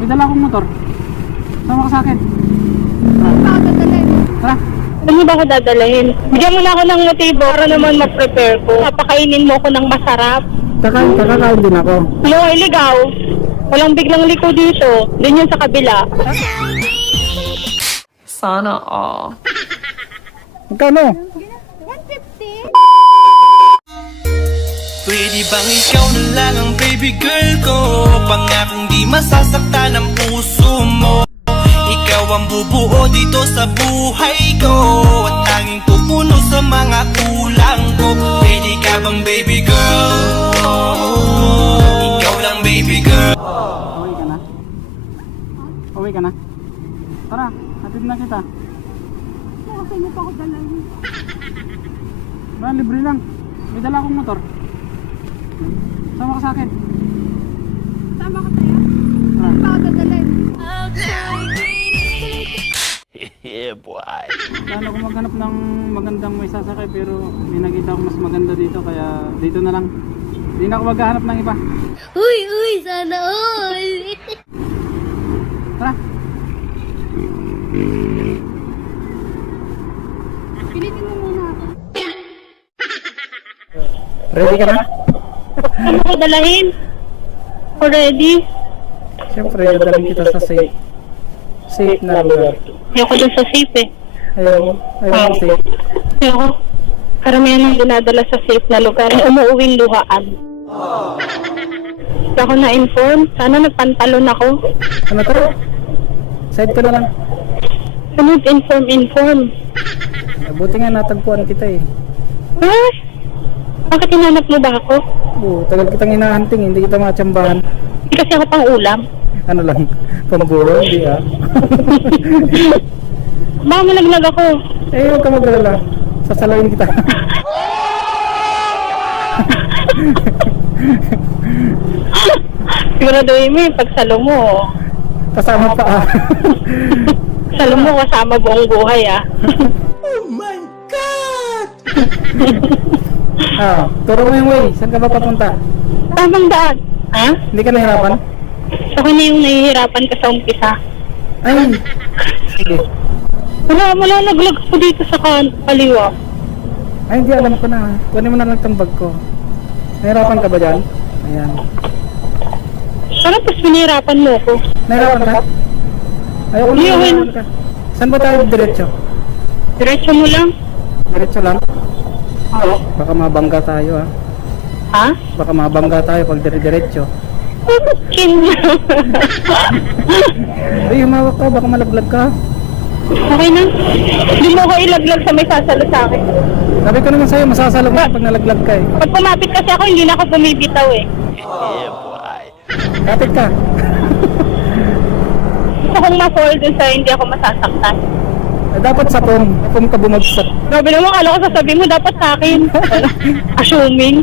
May dala akong motor. Sama ka sa akin. Tara. Ano mo ba ako dadalhin? Bigyan mo na ako ng motibo para naman ma-prepare ko. Papakainin mo ako ng masarap. Kakakain din ako. Ano ay ligaw? Walang biglang liko dito. Doon yun sa kabila. Sana all. Magkano? Pwede bang ikaw na lang ang baby girl ko? Pangakong di masasaktan ang puso mo. Ikaw ang bubuo dito sa buhay ko, at tanging pupuno sa mga kulang ko. Pwede ka bang baby girl? Ikaw lang baby girl. Uwi ka na? Uwi ka na? Tara, hatid na kita. Okay mo pa ako dalhin. Ba, libre lang. May dala akong motor. Sama ka sa akin. Tama ka tayo? Tara. Pa ako dadalhin. Yeah boy. Plano ko maghanap ng magandang may sasakay, pero may nakita ko mas maganda dito, kaya dito na lang. Hindi na ako maghahanap ng iba. Uy, sana all! Tara. Pilitin mo muna ako. Ready ka na? Ano ko dalahin? Already? Siyempre, dadalhin kita sa safe na lugar. Ayoko dun sa safe eh. Ayaw safe. Ayoko. Karamihan ang dinadala sa safe na lugar ay umuuwing luhaan. Hindi ako na-inform. Sana nagpantalon ako. Ano to? Side ka na lang. Ano inform? Buti nga natagpuan kita eh. Ah? Bakit hinanap mo ba ako? Tagal kitang hinahunting, hindi kita matsambahan. Hindi kasi ako pang ulam. Ano lang, pamburo, hindi ah. Baka malaglag ako. Eh, huwag ka mag-alala. Sasalawin kita. Siguraduhin mo yung pagsalo mo. Kasama pa ah. Salo mo kasama buong buhay ah. Turo mo yung way. Saan ka ba papunta? Tamang daan. Ha? Hindi ka nahirapan? Ako na yung nahihirapan ka sa umpisa. Ay, sige. Wala naglag ko dito sa kaliwa. Ay, hindi, alam ko na. Kunin mo na lang itong bag ko. Nahirapan ka ba dyan? Ayan. Parang pas pinahirapan mo ko. Nahirapan ka? Ayoko na Hindi, okay nahirapan ka. Saan ba tayo diretso? Diretso mo lang. Diretso lang? Oo. Baka mabangga tayo ah. Ha? Baka mabangga tayo pag diretso. Kin. Ay, humawak ka. Baka malaglag ka. Okay na. Hindi mo ko ilaglag sa may sasalo sa akin. Sabi ko naman sa'yo, masasalog ka pag nalaglag ka eh. Pag kumapit kasi ako, hindi na ako bumibitaw eh. Yeah boy. Kapit ka. Gusto kong ma-fall dun sa hindi ako masasaktan. Dapat sa pom ka bumagsak. Grabe naman, kala ko sasabihin mo dapat sa akin. Assuming.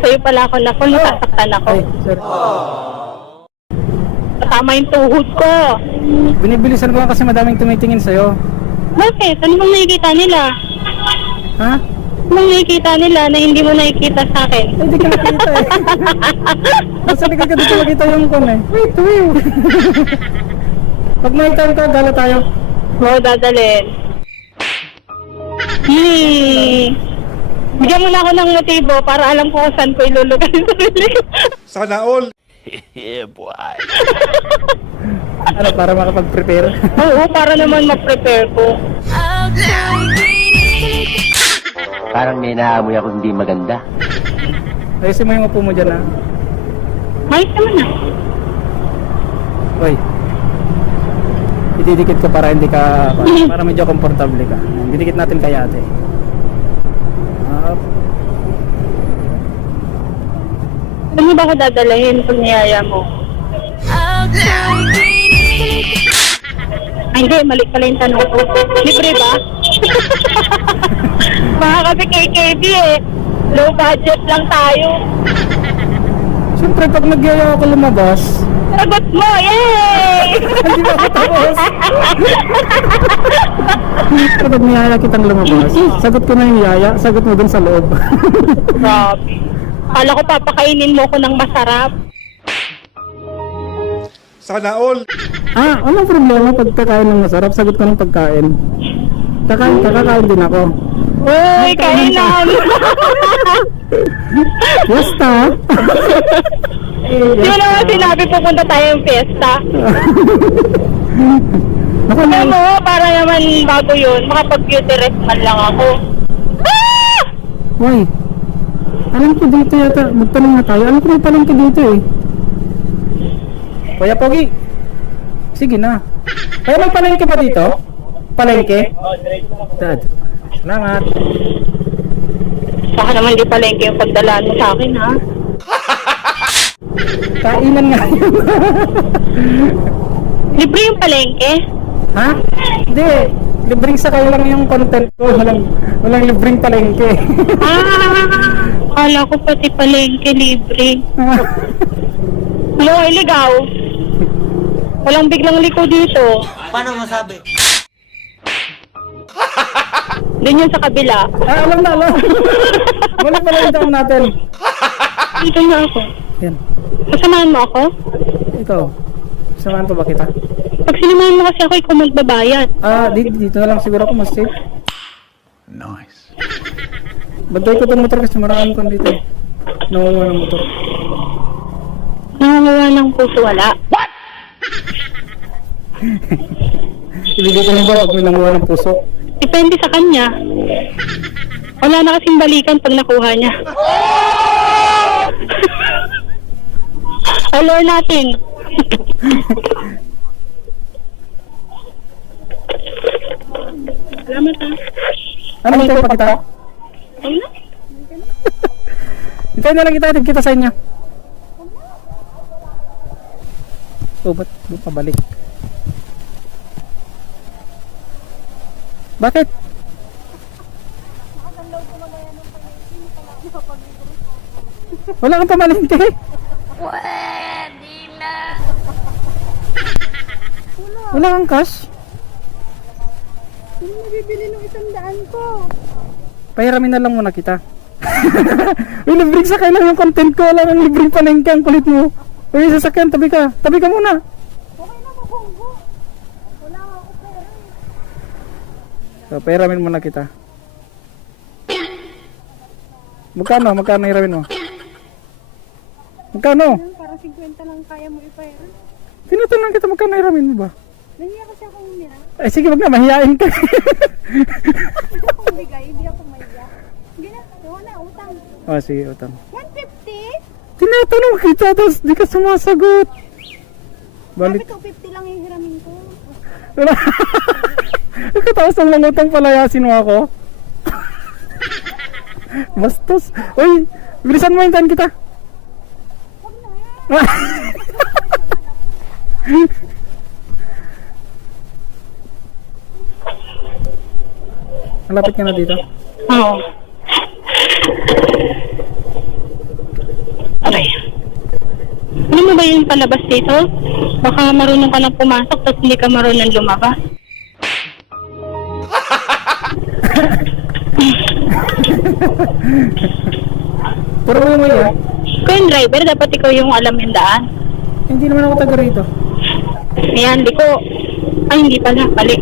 Sa'yo pala ako na kung nasasaktan ako. Ay, sir. Kasama yung tuhod ko. Binibilisan ko lang kasi madaming tumitingin sa'yo. Bakit? Ano bang nakikita nila? Ha? Ano bang nakikita nila na hindi mo nakikita sa akin? Ay, di ka nakita eh. Basta likod ka dito makita yung kon eh. Wait. Pag may time ka, gala tayo. Oo, dadalhin. Bigyan mo na ako ng motibo para alam ko kung saan ko ilulugan yung sarili ko. Sana all. Yeah boy. Ano, para makapag-prepare? Oo, para naman ma-prepare ko. Parang may naamoy ako hindi maganda. Ayusin mo yung upo mo dyan ha. Ayos naman na. Hoy. Ididikit ko para hindi ka, para medyo komportable ka. Didikit natin kay ate. Up. Ano mo ba ako dadalhin kung niyaya mo? Ay, hindi. Mali pala yung tanong ko. Libre ba? Baka kasi KKB eh. Low budget lang tayo. Siyempre, pag nagyaya ako lumabas, Sagot mo! Yay! hindi ba ako tapos? Kapag niyaya kitang lumabas, sagot ko na yung yaya, sagot mo dun sa loob. Grabe. Kala ko papakainin mo ko ng masarap. Sana all. Anong problema pag kakain ng masarap? Sagot ko ng pagkain. Kakakain din ako. Uy, kainan! Basta. Di mo naman sinabi pupunta tayong fiesta. Ako Alam na. mo, para naman bago yun, makapag-beauty rest man lang ako. Ah! Hoy. Alam ko dito yata. Magtanong na tayo. Alam ko may palengke dito eh. Kuya Pogi. Sige na. Kaya may palengke ba dito? Palengke? Dad. Salamat. Saka naman di palengke yung pagdalaan mo sa akin, ha? Kainan nga yun. Libre yung palengke? Ha? Hindi. Libreng sakay lang yung content ko. Walang libreng palengke. Kala ko pati palengke libre. Ano, iligaw? Walang biglang liko dito. Paano masabi? Doon yun sa kabila. Alam na, alam. Wala pala yung taon natin. Dito na ako. Yan. Kasamahan mo ako? Ikaw. Samahan pa ba kita? Pag sinamahan mo kasi ako, ikaw magbabayad. Dito na lang siguro ako mas safe. Nice. Bantay ko itong motor kasi maraming ko dito. Nangunguha ng motor. Nangunguha ng puso, wala. Ibigay ko na ba pag may nanguha ng puso? Depende sa kanya. Wala na kasing balikan pag nakuha niya. Alor natin. Salamat, ha. Ano tayo pa kita? Ano? Hintayin na lang kita sa inyo. Ba't di pabalik? Bakit? Wala kang pamalingke? Pwede na. Wala kang cash? Sino nabibili ng 100 ko? Pahiramin na lang muna kita. Uy, libreng sakay lang yung content ko. Wala kang libreng palengke. Ang kulit mo. Uy, sasakyan. Tabi ka. Tabi ka muna. Okay na mabonggo. Wala nga ako pera. So, pahiramin muna kita. Magkano hiramin mo? Magkano? Parang 50 lang kaya mo ipera. Tinatanong kita magkano hiramin mo ba? Nahiya kasi ako umira. Ay sige, wag na, mahihain ka. Hindi ako bigay, hindi ako mahiya. Hindi na, wala, utang. Oh, sige, utang. 150? Tinatanong kita, tapos di ka sumasagot. Sabi Balik. 250 lang yung hiramin ko. Wala. Tapos ang mangutang palayasin mo ako. Bastos. Uy, bilisan mo yung kita. Huwag na. Malapit ka na dito. Oo. Aray. Ano mo ba yung palabas dito? Baka marunong ka lang pumasok tapos hindi ka marunong lumabas. Puro mo yung may ah. Ikaw yung driver, dapat ikaw yung alam yung daan. Hindi naman ako taga rito. Ayan, liko. Ay, hindi pala. Balik.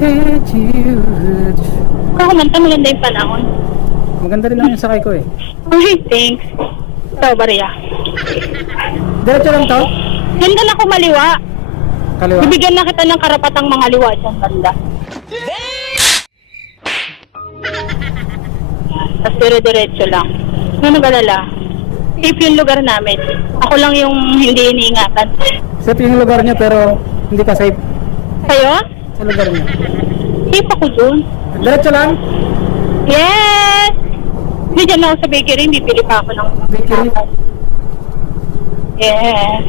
Hey Jude. Ako man, maganda yung panahon. Maganda rin lang yung sakay ko eh. Okay, thanks. Ikaw, Maria. Diretso lang to? Ganda na kumaliwa. Kaliwa. Bibigyan na kita ng karapatang mga liwa dyan, banda. Tapos dire-diretso lang. Ano nag-alala? Safe yung lugar namin. Ako lang yung hindi iniingatan. Safe yung lugar niya pero hindi ka safe Kayo? sa lugar niya. Safe ako dun. Diretso lang? Yes! Hindi dyan ako sa bakery, bibili pa ako ng Bakery? Yes.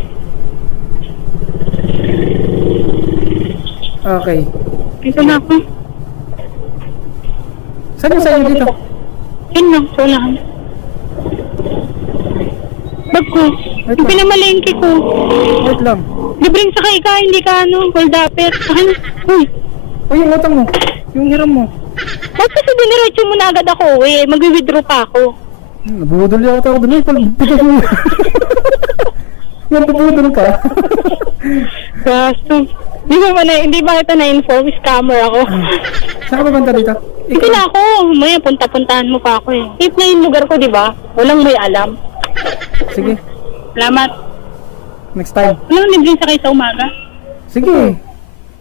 Okay. Dito na ako. Saan yung sa'yo dito? Yun lang, so lang. Bag ko. Wait Yung lang. pinamalengke ko. Wait lang. Libreng sakay ka, hindi ka hold upper. Ano? Uy, O yung utang mo. Yung hiram mo. ba't kasi diniretso mo na agad ako eh? Magwi-withdraw pa ako. Nabudol yata ako doon eh. Pagpagod mo. Mabubudol ka. Gasto. Hindi ba kita na-inform? Scammer ako. Saan ka ba banda dito? Hindi na ako. Maya, punta-puntahan mo pa ako eh. Safe na yung lugar ko, di ba? Walang may alam. Sige, Salamat. next time. Anong libre sa kayo sa umaga? Sige.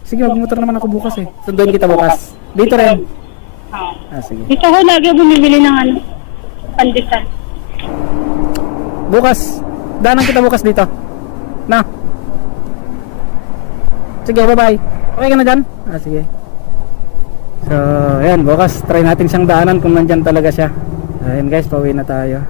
Sige, magmotor naman ako bukas eh. Sunduin kita bukas. Dito rin. Oo. Sige. Dito ako lagi bumibili ng ano, pandesal. Bukas. Daanan kita bukas dito. Na. Sige, bye-bye. Okay ka na dyan? Sige. So, ayan, bukas try natin siyang daanan kung nandyan talaga siya. Ayan guys, pauwi na tayo.